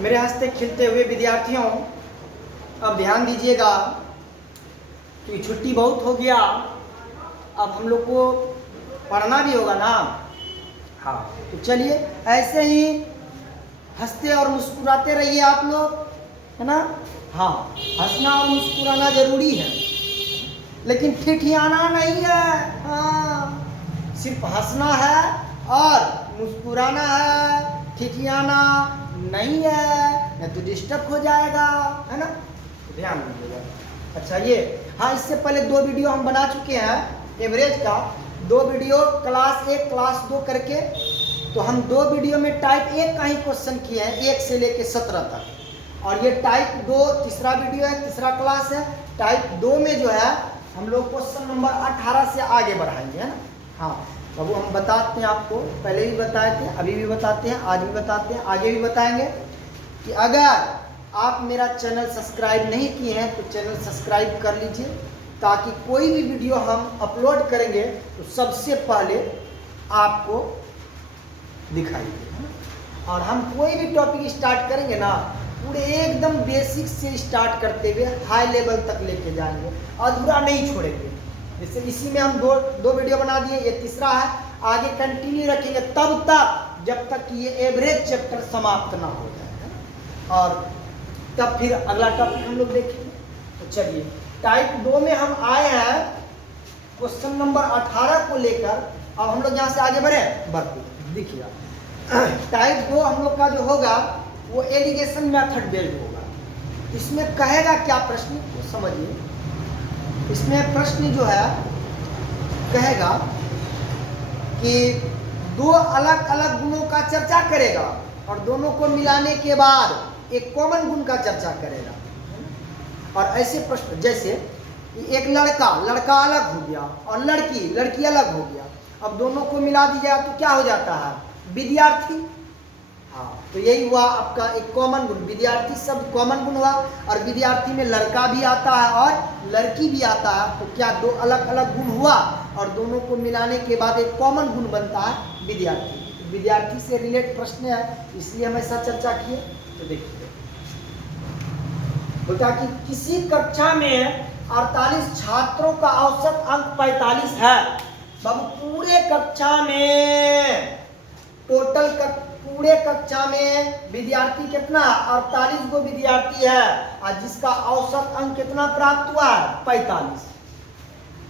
मेरे हंसते खिलते हुए विद्यार्थियों, अब ध्यान दीजिएगा कि छुट्टी बहुत हो गया, अब हम लोग को पढ़ना भी होगा ना। हाँ, तो चलिए ऐसे ही हंसते और मुस्कुराते रहिए आप लोग, है ना। हाँ, हंसना और मुस्कुराना जरूरी है, लेकिन ठिठियाना नहीं है। हाँ, सिर्फ हंसना है और मुस्कुराना है, ठिठियाना नहीं है, नहीं तो डिस्टर्ब हो जाएगा, है ना। तो ध्यान दीजिएगा। अच्छा ये, हाँ, इससे पहले 2 वीडियो हम बना चुके हैं एवरेज का, 2 वीडियो क्लास 1 क्लास 2 करके। तो हम 2 वीडियो में टाइप 1 का ही क्वेश्चन किए हैं, 1 से लेके 17 तक। और ये टाइप 2 तीसरा वीडियो है, तीसरा क्लास है। टाइप 2 में जो है हम लोग क्वेश्चन नंबर 18 से आगे बढ़ाएंगे, है ना। हाँ, तो वो हम बताते हैं आपको, पहले भी बताए थे, अभी भी बताते हैं, आज भी बताते हैं, आगे भी बताएंगे कि अगर आप मेरा चैनल सब्सक्राइब नहीं किए हैं तो चैनल सब्सक्राइब कर लीजिए, ताकि कोई भी वीडियो हम अपलोड करेंगे तो सबसे पहले आपको दिखाई दे। और हम कोई भी टॉपिक स्टार्ट करेंगे ना, पूरे एकदम बेसिक से स्टार्ट करते हुए हाई लेवल तक लेके जाएंगे, अधूरा नहीं छोड़ेंगे। जैसे इसी में हम दो वीडियो बना दिए, ये तीसरा है, आगे कंटिन्यू रखेंगे तब तक जब तक कि ये एवरेज चैप्टर समाप्त ना हो जाए, और तब फिर अगला टॉपिक हम लोग देखेंगे। तो चलिए, टाइप 2 में हम आए हैं क्वेश्चन नंबर 18 को लेकर। अब हम लोग यहाँ से आगे बढ़ते देखिए, टाइप 2 हम लोग का जो होगा वो एलिगेशन मेथड बेस्ड होगा। इसमें कहेगा क्या प्रश्न, तो समझिए। इसमें प्रश्न जो है कहेगा कि 2 अलग अलग गुणों का चर्चा करेगा और दोनों को मिलाने के बाद एक कॉमन गुण का चर्चा करेगा। और ऐसे प्रश्न जैसे एक लड़का अलग हो गया और लड़की अलग हो गया, अब दोनों को मिला दिया तो क्या हो जाता है, विद्यार्थी। हाँ, तो यही हुआ आपका एक कॉमन गुण, विद्यार्थी शब्द कॉमन गुण हुआ। और विद्यार्थी में लड़का भी आता है और लड़की भी आता है, तो क्या 2 अलग अलग गुण हुआ और दोनों को मिलाने के बाद एक कॉमन गुण बनता है विद्यार्थी। तो विद्यार्थी से रिलेट प्रश्न है, इसलिए हम ऐसा चर्चा किए। तो देखिए बोलता कि किसी कक्षा में 48 छात्रों का औसत अंक 45 है। बाबू पूरे कक्षा में पूरे कक्षा में विद्यार्थी कितना, 48 गो विद्यार्थी है, और जिसका औसत अंक कितना प्राप्त हुआ है, 45।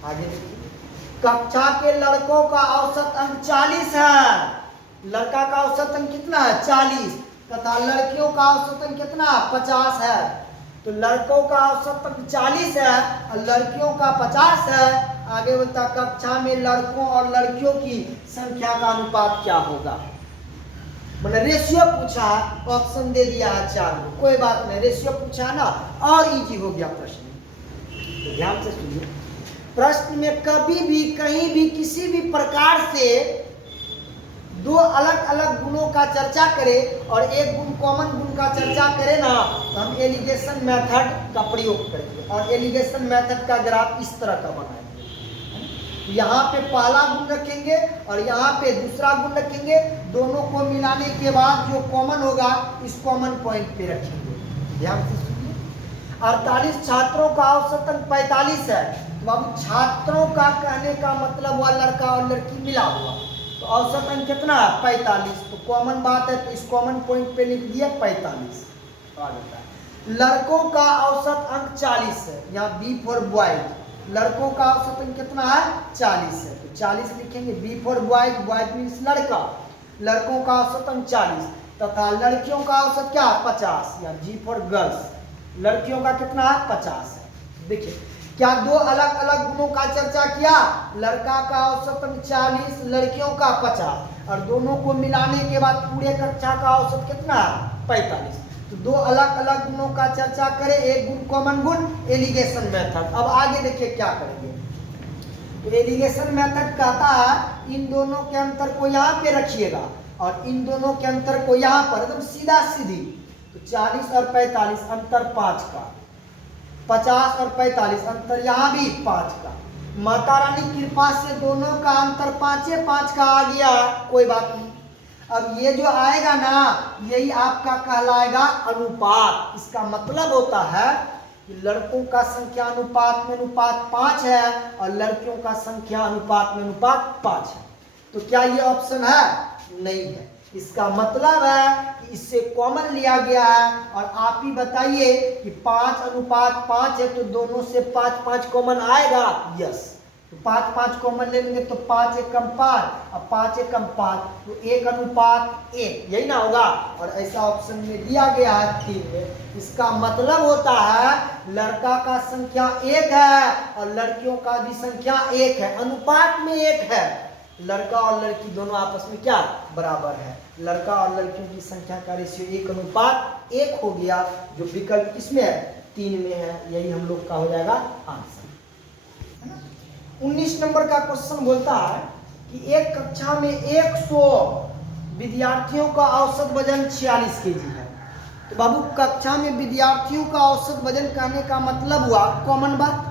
आगे देखिए, कक्षा के लड़कों का औसत अंक 40 है। लड़का का औसत अंक कितना है, 40, तथा लड़कियों का औसत अंक कितना, 50 है। तो लड़कों का औसत अंक 40 है और लड़कियों का 50 है। आगे बोलता कक्षा में लड़कों और लड़कियों की संख्या का अनुपात क्या होगा। मैंने रेशियो पूछा है, ऑप्शन दे दिया है 4, कोई बात नहीं, रेशियो पूछा है ना, और इजी हो गया प्रश्न। तो ध्यान से सुनिए, प्रश्न में कभी भी कहीं भी किसी भी प्रकार से 2 अलग अलग गुणों का चर्चा करे और एक गुण कॉमन गुण का चर्चा करे ना, तो हम एलिगेशन मेथड का प्रयोग करेंगे। और एलिगेशन मेथड का ग्राफ इस तरह का बनाएंगे, यहाँ पे पहला गुण रखेंगे और यहाँ पे दूसरा गुण रखेंगे, दोनों को मिलाने के बाद जो कॉमन होगा इस कॉमन पॉइंट पे रखेंगे। ध्यान से सुनिए, 48 छात्रों का औसत अंक 45 है। तो अब छात्रों का कहने का मतलब हुआ लड़का और लड़की मिला हुआ, तो औसत अंक कितना है, 45। तो कॉमन बात है, तो इस कॉमन पॉइंट पे लिख दिया 45। लड़कों का औसत अंक 40 है, यहाँ बी फॉर बॉयज, लड़कों का औसत अंक कितना है, 40 है, तो 40 लिखेंगे। B for boys, boys means लड़का, लड़कों का औसत अंक 40 तथा लड़कियों का औसत क्या, 50, या जी फॉर गर्ल्स, लड़कियों का कितना है, 50 है। देखिए क्या 2 अलग अलग गुणों का चर्चा किया, लड़का का औसत अंक 40, लड़कियों का 50, और दोनों को मिलाने के बाद पूरे कक्षा का औसत कितना है, 45। तो 2 अलग अलग गुणों का चर्चा करें, एक गुण कॉमन गुण, एलिगेशन मेथड। अब आगे देखिए क्या करेंगे, तो एलिगेशन मेथड कहता है इन दोनों के अंतर को यहाँ पे रखिएगा और इन दोनों के अंतर को यहाँ पर, एकदम सीधा सीधी। तो 40 और 45 अंतर 5 का, 50 और 45 अंतर यहाँ भी 5 का। माता रानी की कृपा से दोनों का अंतर 5 का आ गया, कोई बात नहीं। अब ये जो आएगा ना यही आपका कहलाएगा अनुपात। इसका मतलब होता है कि लड़कों का संख्या अनुपात में अनुपात 5 है और लड़कियों का संख्या अनुपात में अनुपात 5 है। तो क्या ये ऑप्शन है? नहीं है। इसका मतलब है कि इससे कॉमन लिया गया है। और आप ही बताइए कि 5 अनुपात 5 है तो दोनों से 5 5 कॉमन आएगा। यस, तो 5 5 कॉमन ले लेंगे तो 5 एकम 5 और 5 एकम 5 तो 1 अनुपात 1, यही ना होगा। और ऐसा ऑप्शन में दिया गया है 3 में। इसका मतलब होता है लड़का का संख्या 1 है और लड़कियों का भी संख्या 1 है, अनुपात में 1 है। लड़का और लड़की दोनों आपस में क्या बराबर है। लड़का और लड़कियों की संख्या का रेशियो 1 अनुपात 1 हो गया, जो विकल्प किसमें है? 3 में है। यही हम लोग का हो जाएगा आंसर। 19 नंबर का क्वेश्चन बोलता है कि एक कक्षा में 100 विद्यार्थियों का औसत वजन 46 केजी है। तो बाबू कक्षा में विद्यार्थियों का औसत वजन कहने का मतलब हुआ कॉमन बात।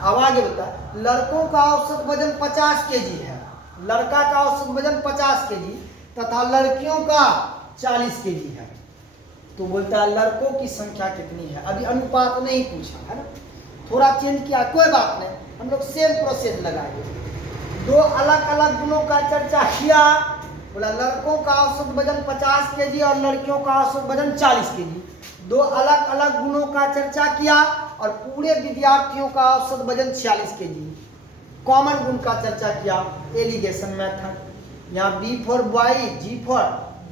अब आगे बता, लड़कों का औसत वजन 50 केजी है, लड़का का औसत वजन 50 केजी तथा लड़कियों का 40 केजी है। तो बोलता है लड़कों की संख्या कितनी है। अभी अनुपात नहीं पूछा है ना, थोड़ा चेंज किया, कोई बात नहीं, हम लोग सेम प्रोसेस लगाएंगे। 2 अलग अलग गुणों का चर्चा किया। बोला लड़कों का औसत वजन 50 केजी और लड़कियों का औसत वजन 40 केजी। 2 अलग अलग गुणों का चर्चा किया और पूरे विद्यार्थियों का औसत वजन 46 केजी। कॉमन गुण का चर्चा किया, एलिगेशन मेथड। यहाँ B for boy, G for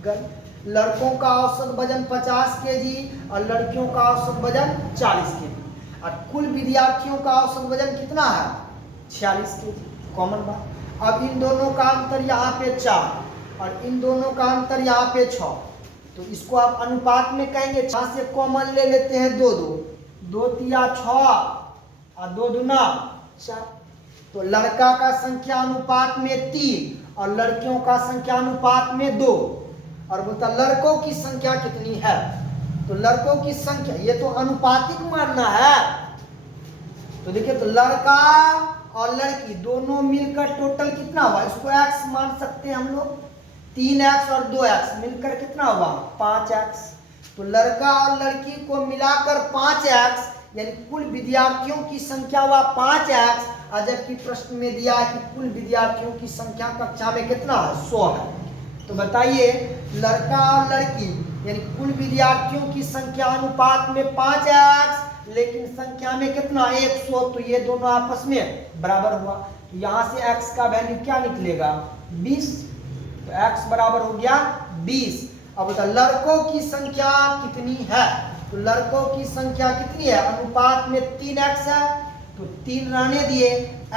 girl. लड़कों का औसत वजन 50 केजी और लड़कियों का औसत वजन 40 केजी और कुल विद्यार्थियों का औसत वजन कितना है? 46 केजी। कॉमन बात। अब इन दोनों का अंतर यहाँ पे 4 और इन दोनों का अंतर यहाँ पे 6, तो इसको आप अनुपात में कहेंगे। 6 से कॉमन ले लेते हैं 2 2, 2 तिया 6 और 2 दूना 4। तो लड़का का संख्या अनुपात में 3 और लड़कियों का संख्या अनुपात में 2। और बोलता लड़कों की संख्या कितनी है? तो लड़कों की संख्या, ये तो अनुपातिक मानना है। तो देखिए, तो लड़का और लड़की दोनों मिलकर टोटल कितना हुआ? इसको x मान सकते हैं हम लोग। 3x और 2x मिलकर कितना हुआ? 5x। तो लड़का और लड़की को मिलाकर 5x, यानी कुल विद्यार्थियों की संख्या हुआ 5x। और जबकि प्रश्न में दिया है कि कुल विद्यार्थियों की संख्या कक्षा में कितना है? 100 है। तो बताइए लड़का और लड़की यानी कुल विद्यार्थियों की संख्या अनुपात में 5x, लेकिन संख्या में कितना? 100। तो ये दोनों आपस में बराबर हुआ। तो यहाँ से x का वैल्यू क्या निकलेगा? 20। तो x बराबर हो गया 20। अब बता लड़कों की संख्या कितनी है? तो लड़कों की संख्या कितनी है? अनुपात में 3x है, तो 3 रहने दिए।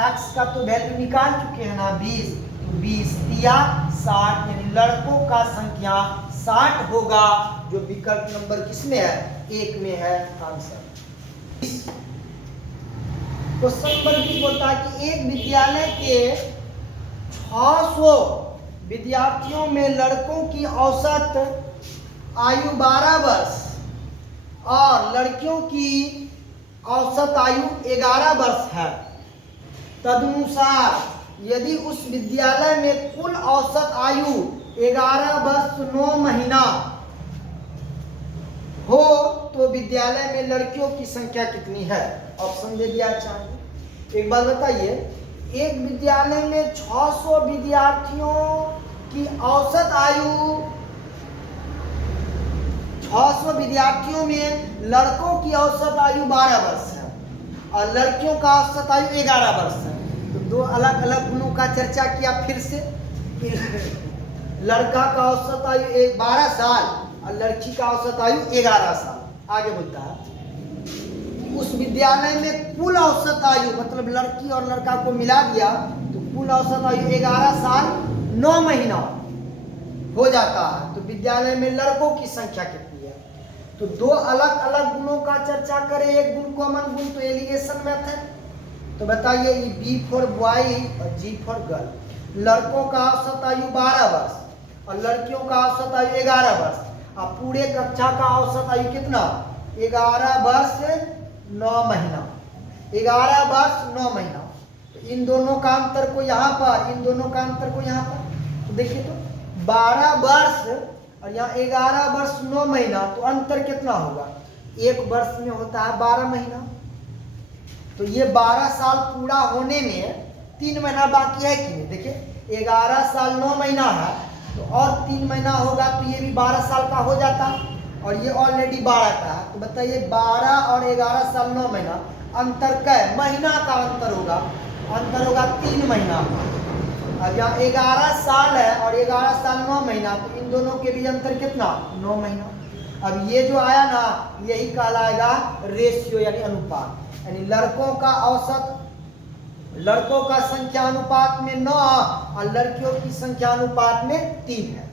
x का तो वैल्यू निकाल चुके हैं ना 20। तो 20 तिया 60, यानी लड़कों का संख्या 60 होगा, जो विकल्प नंबर किसमें है? 1 में है आंसर। क्वेश्चन नंबर 20 बोलता है कि एक विद्यालय के 600 विद्यार्थियों में लड़कों की औसत आयु 12 वर्ष और लड़कियों की औसत आयु 11 वर्ष है। तदनुसार यदि उस विद्यालय में कुल औसत आयु 11 वर्ष 9 महीना हो तो विद्यालय में लड़कियों की संख्या कितनी है? ऑप्शन दे दिया चाहिए। एक बात बताइए, एक विद्यालय में 600 विद्यार्थियों की औसत आयु, 600 विद्यार्थियों में लड़कों की औसत आयु 12 वर्ष है और लड़कियों का औसत आयु 11 वर्ष है। तो 2 अलग अलग गुणों का चर्चा किया फिर से। लड़का का औसत आयु 12 साल और लड़की का औसत आयु 11 साल। आगे बोलता है उस विद्यालय में कुल औसत आयु, मतलब लड़की और लड़का को मिला दिया तो कुल औसत आयु 11 साल 9 महीना हो जाता है। तो विद्यालय में लड़कों की संख्या कितनी है? तो 2 अलग अलग गुणों का चर्चा करें, एक गुण कॉमन गुण, तो एलिगेशन मेथड। तो बताइए बी फॉर बॉय और जी फॉर गर्ल। लड़कों का औसत आयु 12 वर्ष और लड़कियों का औसत आयु 11 वर्ष। अब पूरे कक्षा का औसत आयु कितना? 11 वर्ष 9 महीना। 11 वर्ष 9 महीना। तो इन दोनों का अंतर को यहाँ पर, इन दोनों का अंतर को यहाँ पर, तो देखिए तो 12 वर्ष और यहाँ 11 वर्ष 9 महीना, तो अंतर कितना होगा? एक वर्ष में होता है 12 महीना, तो ये 12 साल पूरा होने में 3 महीना बाकी है कि नहीं? देखिए 11 साल 9 महीना है, तो और 3 महीना होगा तो ये भी 12 साल का हो जाता, और ये ऑलरेडी 12 का है। तो बताइए 12 और 11 साल 9 महीना अंतर कै महीना का अंतर होगा? अंतर होगा 3 महीना। अब यहाँ 11 साल है और 11 साल 9 महीना, तो इन दोनों के बीच अंतर कितना? 9 महीना। अब ये जो आया ना, यही कहलाएगा रेशियो यानी अनुपात, यानी लड़कों का औसत, लड़कों का संख्या अनुपात में 9 और लड़कियों की संख्या अनुपात में 3 है।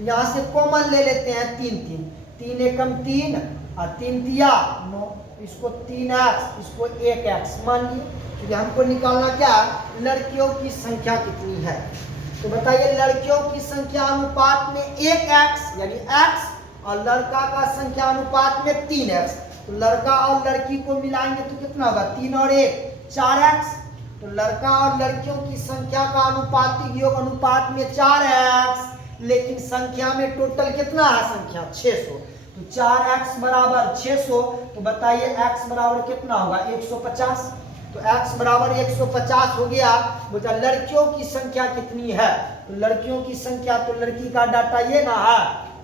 यहाँ से कॉमन ले लेते हैं 3 3, 3 एकम 3 और 3 दिया 9, इसको 3x, इसको 1x मान लिए, क्योंकि हमको निकालना क्या? लड़कियों की संख्या कितनी है। तो बताइए लड़कियों की संख्या अनुपात में 1x यानी x और लड़का का संख्या अनुपात में 3x, तो लड़का और लड़की को मिलाएंगे तो कितना होगा? 3 और 1 4x। तो लड़का और लड़कियों की संख्या का अनुपातिक योग अनुपात में 4x, लेकिन संख्या में टोटल कितना है? संख्या 600। तो 4x बराबर 600, तो बताइए x बराबर कितना होगा? 150। तो x बराबर 150 हो गया। बोलता लड़कियों की संख्या कितनी है? तो लड़कियों की संख्या, तो लड़की का डाटा ये ना है,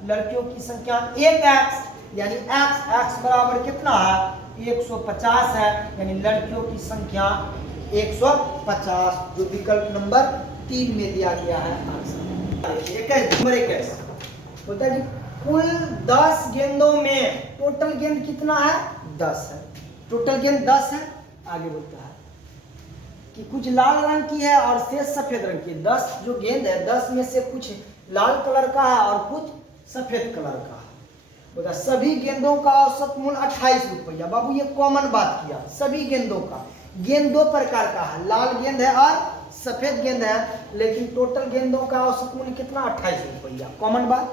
लड़कियों की संख्या 1x यानी x बराबर कितना है? 150 है, यानी लड़कियों की संख्या 150, जो विकल्प नंबर 3 में दिया गया है आंसर। 21 बोलता है कुल 10 गेंदों में टोटल गेंद कितना है? 10 है। टोटल गेंद 10 है। आगे बोलता है कि कुछ लाल रंग की है और शेष सफेद रंग की। 10 जो गेंद है, 10 में से कुछ लाल कलर का है और कुछ सफेद कलर का है। बोला सभी गेंदों का औसत मूल्य 28 रुपया। बाबू ये कॉमन बात किया, सभी गेंदों का। गेंद 2 प्रकार का है, लाल गेंद है और सफेद गेंद है, लेकिन टोटल गेंदों का औसत मूल्य कितना? 28 रुपया। कॉमन बात।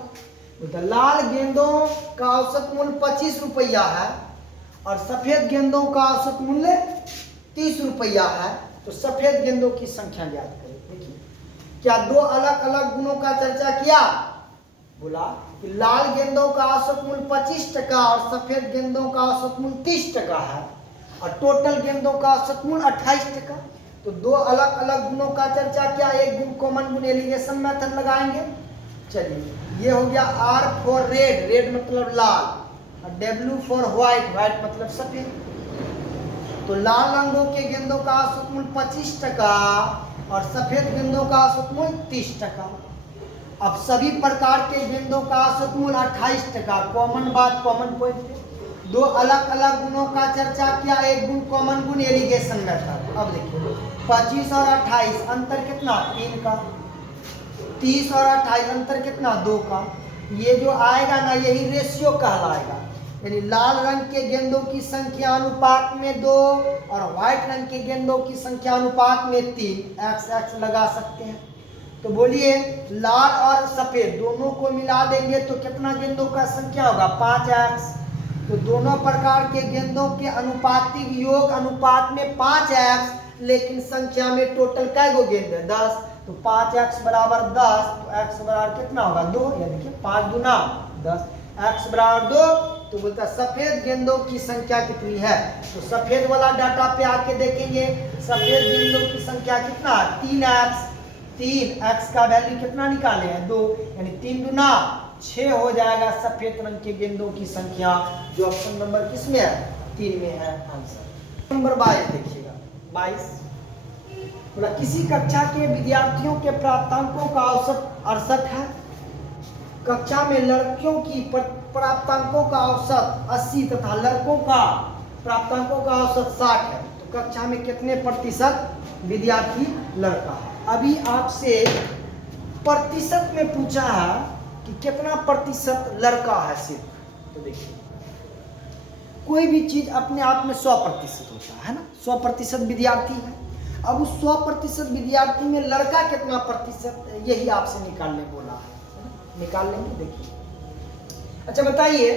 बोलता लाल गेंदों का औसत मूल्य 25 रुपया है और सफेद गेंदों का औसत मूल्य 30 रुपया है, तो सफेद गेंदों की संख्या ज्ञात करें। देखिए क्या 2 अलग अलग गुणों का चर्चा किया। बोला कि लाल गेंदों का औसत मूल्य 25 टका और सफेद गेंदों का औसत मूल्य 30 टका है और टोटल गेंदों का औसत मूल्य 28 टका। तो 2 अलग अलग गुणों का चर्चा किया, एक गुण कॉमन गुण एलिगेशन मेथड लगाएंगे। चलिए ये हो गया R फॉर रेड, रेड मतलब लाल, और W फॉर व्हाइट, व्हाइट मतलब सफेद। तो लाल रंगों के गेंदों का औसत मूल्य 25 टका और सफेद गेंदों का औसत मूल्य 30 टका। अब सभी प्रकार के गेंदों का औसत मूल्य 28 टका। कॉमन बात, कॉमन पॉइंट। 2 अलग अलग गुणों का चर्चा किया, एक गुण कॉमन गुण एलिगेशन मेथड। अब देखिए 25 और 28 अंतर कितना? 3 का। 30 और 28 अंतर कितना? 2 का। ये जो आएगा ना, यही रेशियो कहलाएगा, यानी लाल रंग के गेंदों की संख्या अनुपात में 2 और व्हाइट रंग के गेंदों की संख्या अनुपात में 3। x लगा सकते हैं। तो बोलिए लाल और सफेद दोनों को मिला देंगे तो कितना गेंदों का संख्या होगा? 5x। तो दोनों प्रकार के गेंदों के अनुपातिक योग अनुपात में 5x, लेकिन संख्या में टोटल कै गो गेंद है? 10। तो 5x बराबर 10, तो x बराबर कितना होगा? 2। या देखिए 5 दूना 10, x बराबर 2। तो बोलता सफेद गेंदों की संख्या कितनी है? तो सफेद वाला डाटा पे आके देखेंगे, सफेद गेंदों की संख्या कितना? 3x। 3x का वैल्यू कितना निकाले हैं? 2, यानी 3 दूना 6 हो जाएगा सफेद रंग के गेंदों की संख्या, जो ऑप्शन नंबर किसमें है? 3 में है आंसर। नंबर 22 देखिएगा। 22 बोला किसी कक्षा के विद्यार्थियों के प्राप्तांकों का औसत 68 है। कक्षा में लड़कियों की प्राप्तांकों का औसत 80 तथा लड़कों का प्राप्तांकों का औसत 60 है। तो कक्षा में कितने प्रतिशत विद्यार्थी लड़का है? अभी आपसे प्रतिशत में पूछा है कि कितना प्रतिशत लड़का है सिर्फ। तो देखिए कोई भी चीज अपने आप में 100% होता है ना, 100% विद्यार्थी है। अब उस 100% विद्यार्थी में लड़का कितना प्रतिशत, यही आपसे निकालने बोला है, निकाल लेंगे। देखिए अच्छा बताइए,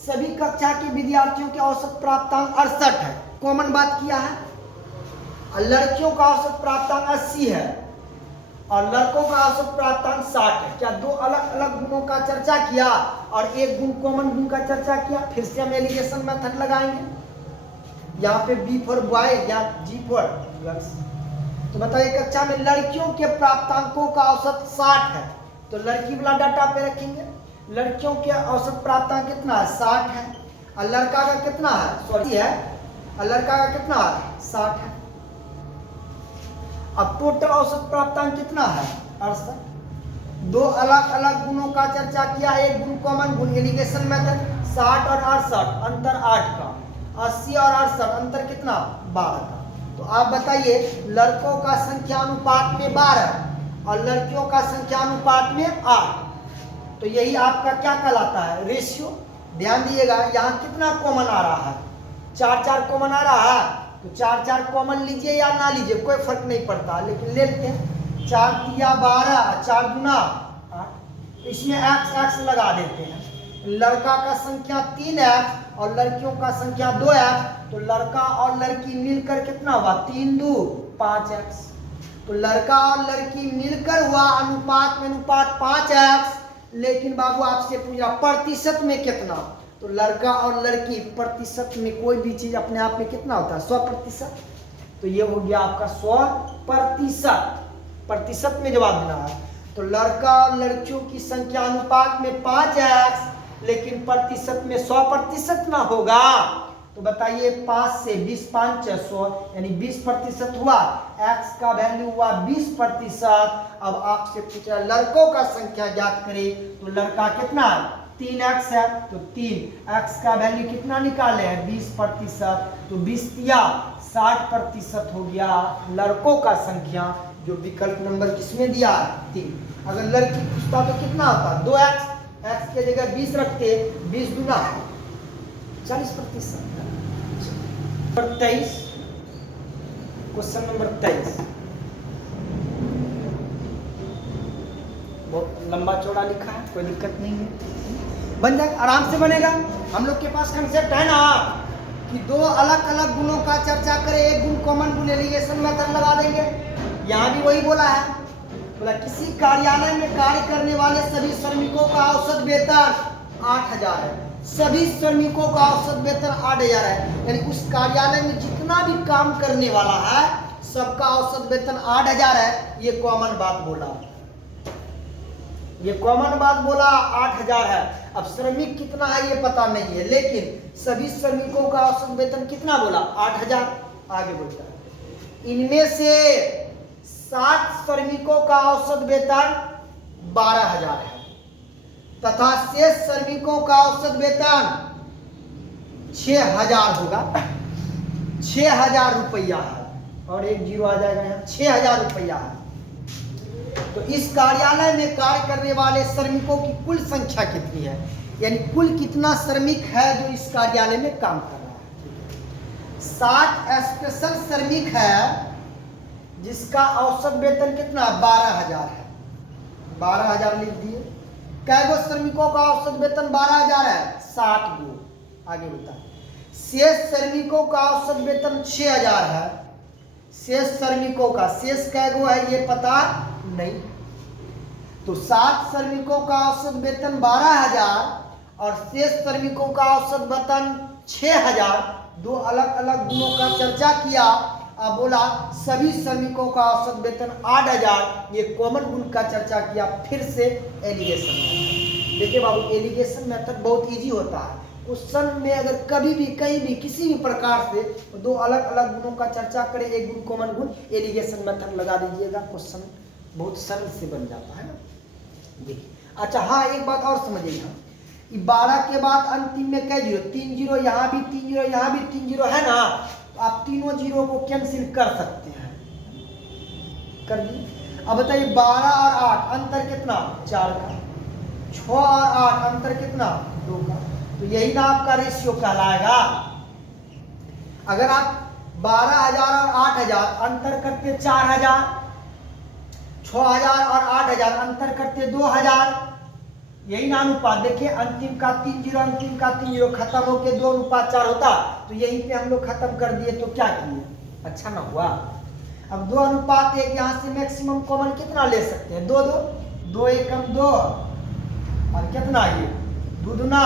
सभी कक्षा के विद्यार्थियों के औसत प्राप्तांक 68 है, कॉमन बात किया है। और लड़कियों का औसत प्राप्तांक 80 है, और लड़कों का औसत प्राप्तांक 60 है। क्या दो अलग अलग गुणों का चर्चा किया और एक गुण कॉमन गुण का चर्चा किया। फिर से हम एलिगेशन मेथड लगाएंगे। यहाँ पे बी फॉर बॉय या जी फॉर गर्ल्स। तो बताइए कक्षा में लड़कियों के प्राप्तांकों का औसत 60 है, तो लड़की वाला डाटा पे रखेंगे। लड़कियों के औसत प्राप्तांक कितना है, 60 है। और लड़का का कितना है, सॉरी है, और लड़का का कितना है, 60 है। अब टोटल औसत प्राप्तांक कितना है, 68। दो अलग अलग गुणों का चर्चा किया, एक गुण कॉमन गुण, एलिगेशन मेथड। 60 और 68 अंतर 8 का, 80 और 68 अंतर कितना, 12 का। तो आप बताइए लड़कों का संख्या अनुपात में 12 और लड़कियों का संख्या अनुपात में 8, तो यही आपका क्या कहलाता है, रेशियो। ध्यान दिएगा यहाँ कितना कॉमन आ रहा है, 4 कॉमन आ रहा है। तो 4 कॉमन लीजिए या ना लीजिए कोई फर्क नहीं पड़ता, लेकिन ले लेते हैं। 4 तिया 12, 4 गुना 8, इसमें x लगा देते हैं। लड़का का संख्या 3x और लड़कियों का संख्या 2x, तो लड़का और लड़की मिलकर कितना हुआ, 3 2 5x। तो लड़का और लड़की मिलकर हुआ अनुपात में अनुपात 5x। लेकिन बाबू आपसे पूछ रहा प्रतिशत में कितना, तो लड़का और लड़की प्रतिशत में कोई भी चीज अपने आप में कितना होता है, 100%। तो ये हो गया आपका 100%। प्रतिशत में जवाब देना है। तो लड़का और लड़कियों की संख्या अनुपात में 5x, लेकिन प्रतिशत में 100% ना होगा। तो बताइए 5 से 20 5 100 यानी 20% हुआ। x का वैल्यू हुआ 20%। अब आपसे पूछा लड़कों का संख्या ज्ञात करें, तो लड़का कितना 3x है, तो 3x का वैल्यू कितना निकाले हैं, 20%। तो 20 तिया 60% हो गया लड़कों का संख्या, जो विकल्प नंबर किसमें दिया है, 3। अगर लड़की पूछता तो कितना होता, 2x, x के जगह 20 रखते, 20 गुना 40%। नंबर 23, क्वेश्चन नंबर 23 बहुत लंबा चौड़ा लिखा है, कोई दिक्कत नहीं है, बन जाएगा, आराम से बनेगा। हम लोग के पास कंसेप्ट है ना कि दो अलग अलग गुणों का चर्चा करें, एक गुण कॉमन गुण, एलिगेशन मेथड लगा देंगे। यहाँ भी वही बोला है, बोला किसी कार्यालय में कार्य करने वाले सभी श्रमिकों का औसत वेतन 8000 है। सभी श्रमिकों का औसत वेतन 8000 है, यानी उस कार्यालय में जितना भी काम करने वाला है सबका औसत वेतन 8000 है। ये कॉमन बात बोला, ये कॉमन बात बोला 8000 है। अब श्रमिक कितना है ये पता नहीं है, लेकिन सभी श्रमिकों का औसत वेतन कितना बोला, 8000। आगे बोलता है इनमें से 60 श्रमिकों का औसत वेतन 12000 है तथा शेष श्रमिकों का औसत वेतन 6000 होगा, 6000 रुपया है, और एक जीरो आ जाएगा यहाँ, 6000 रुपया है। तो इस कार्यालय में कार्य करने वाले श्रमिकों की कुल संख्या कितनी है, यानी कुल कितना श्रमिक है जो इस कार्यालय में काम कर रहा है। 60 स्पेशल श्रमिक है जिसका औसत वेतन कितना 12000 है, 12000 लिख दिए। कै गो श्रमिकों का औसत वेतन 12000 है, 60 गो। आगे होता है शेष श्रमिकों का औसत वेतन 6000 है। शेष श्रमिकों का शेष कै गो है ये पता नहीं, तो 60 श्रमिकों का औसत वेतन 12000 और शेष श्रमिकों का औसत वेतन 6000। दो अलग अलग गुणों का चर्चा किया। अब बोला सभी श्रमिकों का औसत वेतन 8000, ये कॉमन गुण का चर्चा किया। फिर से एलिगेशन मेथड। देखिए बाबू एलिगेशन मेथड बहुत इजी होता है। क्वेश्चन में अगर कभी भी कहीं भी किसी भी प्रकार से दो अलग अलग गुणों का चर्चा करें, एक गुण कॉमन गुण, एलिगेशन मेथड लगा दीजिएगा, क्वेश्चन बहुत सरल से बन जाता है ना। देखिए अच्छा हाँ एक बात और समझिएगा, 12 के बाद अंतिम में कै जीरो, 3 जीरो, यहाँ भी 3 जीरो, यहाँ भी 3 जीरो है ना, तो आप तीनों जीरो को कैंसिल कर सकते हैं, कर दिए। अब बताइए 12 और 8 अंतर कितना 4 का, 6 और 8 अंतर कितना 2 का, तो यही ना आपका रेशियो कहलाएगा। अगर आप 12000 और 8000 अंतर करते 4000, 6000 और 8000 अंतर करते 2000, यही ना अनुपात। देखिए अंतिम का 3 जीरो, अंतिम का 3 जीरो खत्म होके 2:4 होता, तो यहीं पे हम लोग खत्म कर दिए, तो क्या किए, अच्छा ना हुआ। अब 2:1 यहाँ से मैक्सिमम कॉमन कितना ले सकते हैं? 2 2 2 एकम 2 और कितना ये 2 दूना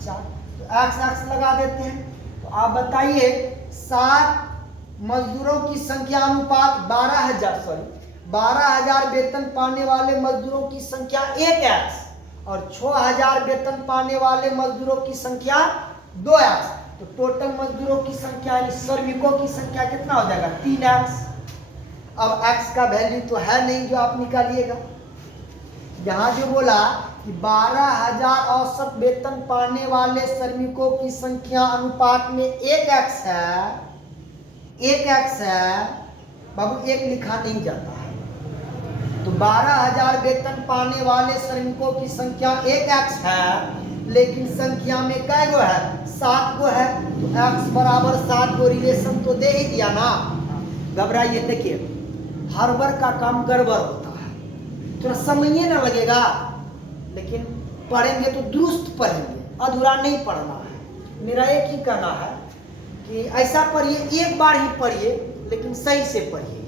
4, तो x लगा देते हैं। तो आप बताइए 7 मजदूरों की संख्या अनुपात 12,000 वेतन पाने वाले मजदूरों की संख्या 1x और 6,000 वेतन पाने वाले मजदूरों की संख्या 2x। तो टोटल मजदूरों की संख्या यानी श्रमिकों की संख्या कितना हो जाएगा? 3x। अब x का वैल्यू तो है नहीं जो आप निकालिएगा। यहाँ जो बोला कि 12,000 औसत वेतन पाने वाले श्रमिकों की संख्या अनुपात में 1x है बाबू, 1 लिखा नहीं जाता है। तो 12,000 वेतन पाने वाले श्रमिकों की संख्या 1x है, लेकिन संख्या में कै गो है? 7 गो है। तो x बराबर 7 गो रिलेशन तो दे ही दिया ना। घबराइए, देखिए हर बार का काम गड़बड़ होता है, थोड़ा समझिए ना लगेगा, लेकिन पढ़ेंगे तो दुरुस्त पढ़ेंगे, अधूरा नहीं पढ़ना है। मेरा एक ही कहना है कि ऐसा पढ़िए, एक बार ही पढ़िए लेकिन सही से पढ़िए।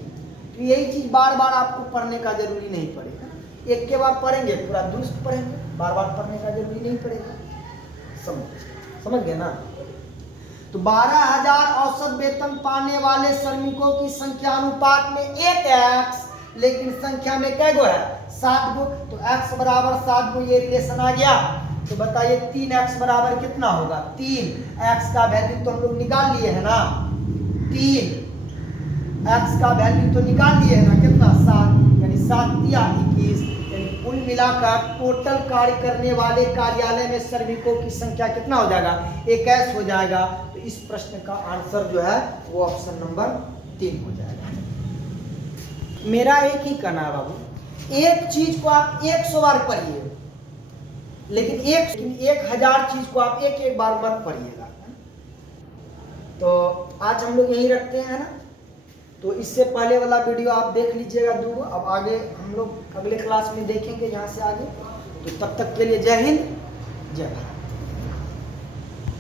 तो यही चीज़ बार बार आपको पढ़ने का जरूरी नहीं पड़ेगा। एक के बार पढ़ेंगे पूरा दुरुस्त पढ़ेंगे, बार बार पढ़ने का जरूरी नहीं पड़ेगा। समझ गए ना? तो 12,000 औसत वेतन पाने वाले श्रमिकों की संख्या अनुपात में 1x, लेकिन संख्या में कै गो है? 7 गो। तो x बराबर 7 गो, ये रिलेशन आ गया। तो बताइए 3x बराबर कितना होगा? 3। x का वैल्यू तो हम लोग निकाल लिए है ना, 3 x का वैल्यू तो निकाल लिए है ना, कितना? 7, यानी 7 × 21, यानी कुल मिलाकर टोटल कार्य करने वाले कार्यालय में श्रमिकों की संख्या कितना हो जाएगा? 21 हो जाएगा। तो इस प्रश्न का आंसर जो है वो ऑप्शन नंबर 3 हो जाएगा। मेरा एक ही कहना है बाबू, एक चीज को आप 100 बार पढ़िए, लेकिन 1000 चीज को आप एक बार मत पढ़िएगा। तो आज हम लोग यही रखते हैं ना। तो इससे पहले वाला वीडियो आप देख लीजिएगा 2। अब आगे हम लोग अगले क्लास में देखेंगे यहाँ से आगे। तो तब तक के लिए जय हिंद, जय भारत।